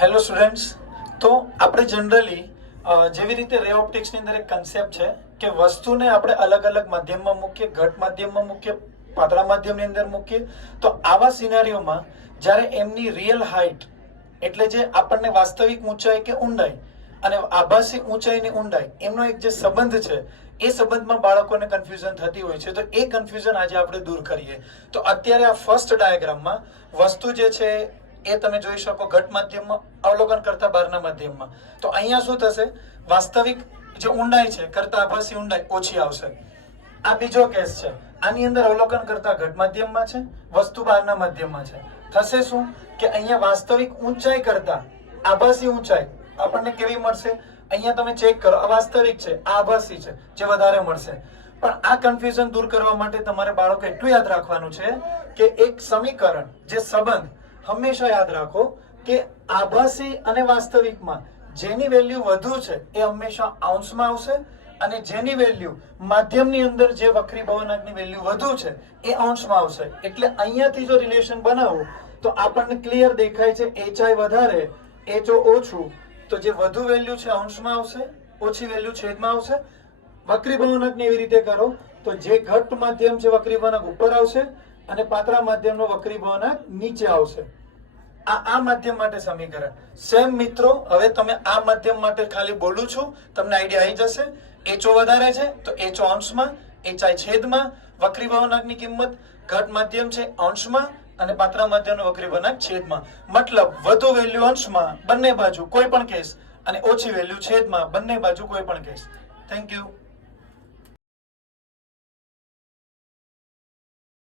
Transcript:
Hello students તો આપણે generally જેવી રીતે રે ઓપ્ટિક્સની અંદર એક કન્સેપ્ટ છે કે વસ્તુને આપણે અલગ અલગ માધ્યમમાં મૂકીએ, ઘટ માધ્યમમાં મૂકીએ, પાતળા માધ્યમની અંદર મૂકીએ, તો આવા સિનારીઓમાં જ્યારે એમની રિયલ હાઇટ એટલે જે આપણને વાસ્તવિક ઊંચાઈ કે ઊંડાઈ અને આભાસી ઊંચાઈની ઊંડાઈ, એમનો એક જે સંબંધ છે, એ સંબંધમાં બાળકોને કન્ફ્યુઝન થતી હોય છે. તો એ કન્ફ્યુઝન આજે આપણે દૂર કરીએ. તો અત્યારે આ ફર્સ્ટ ડાયાગ્રામમાં વસ્તુ જે છે એ તમે જોઈ શકો ઘટ માધ્યમમાં, અવલોકન કરતા બહારના માધ્યમમાં. તો અહીંયા શું થશે? વાસ્તવિક જે ઊંડાઈ છે, કરતા આભાસી ઊંડાઈ ઓછી આવશે. આ બીજો કેસ છે. આની અંદર અવલોકન કરતા ઘટ માધ્યમમાં છે, વસ્તુ બહારના માધ્યમમાં છે. થશે શું? કે અહીંયા વાસ્તવિક ઊંચાઈ કરતા આભાસી ઊંચાઈ આપણને કેવી મળશે? અહીંયા તમે ચેક કરો, આ વાસ્તવિક છે, આ આભાસી છે, જે વધારે મળશે. પણ આ કન્ફ્યુઝન દૂર કરવા માટે તમારે બાળકો એટલું યાદ રાખવાનું છે કે એક સમીકરણ, જે સંબંધ હંમેશા યાદ રાખો કે આભાસી અને વાસ્તવિકમાં જેની વેલ્યુ વધુ છે એ હંમેશા આઉન્સમાં આવશે અને જેની વેલ્યુ માધ્યમની અંદર જે વક્રી ભવનાંકની વેલ્યુ વધુ છે એ અંશમાં આવશે. એટલે અહીંયાથી જો રિલેશન બનાવો, તો આપણને ક્લિયર દેખાય છે એચઆઈ વધારે એચઓ ઓછું. તો જે વધુ વેલ્યુ છે અંશમાં આવશે, ઓછી વેલ્યુ છેદમાં આવશે. વક્રી ભવનાંકને એવી રીતે કરો, તો જે ઘટ માધ્યમ છે વક્રી ભવનાંક ઉપર આવશે અને પાતળા માધ્યમનો વક્રી ભવનાંક નીચે આવશે. આ આ માધ્યમ માટે સમીકરણ. સેમ મિત્રો, હવે તમે આ માધ્યમ માટે ખાલી બોલું છું, તમને આઈડિયા આવી જશે. એચઓ વધારે છે, તો એચો અંશમાં એચઆઈ છેદમાં, વક્રી ભવનાંકની કિંમત, ઘટ માધ્યમ છે અંશમાં, અને પાતળા માધ્યમનો વક્રી ભવનાંક છેદમાં. મતલબ, વધુ વેલ્યુ અંશમાં બંને બાજુ કોઈ પણ કેસ અને ઓછી વેલ્યુ છેદમાં બંને બાજુ કોઈ પણ કેસ થેન્ક યુ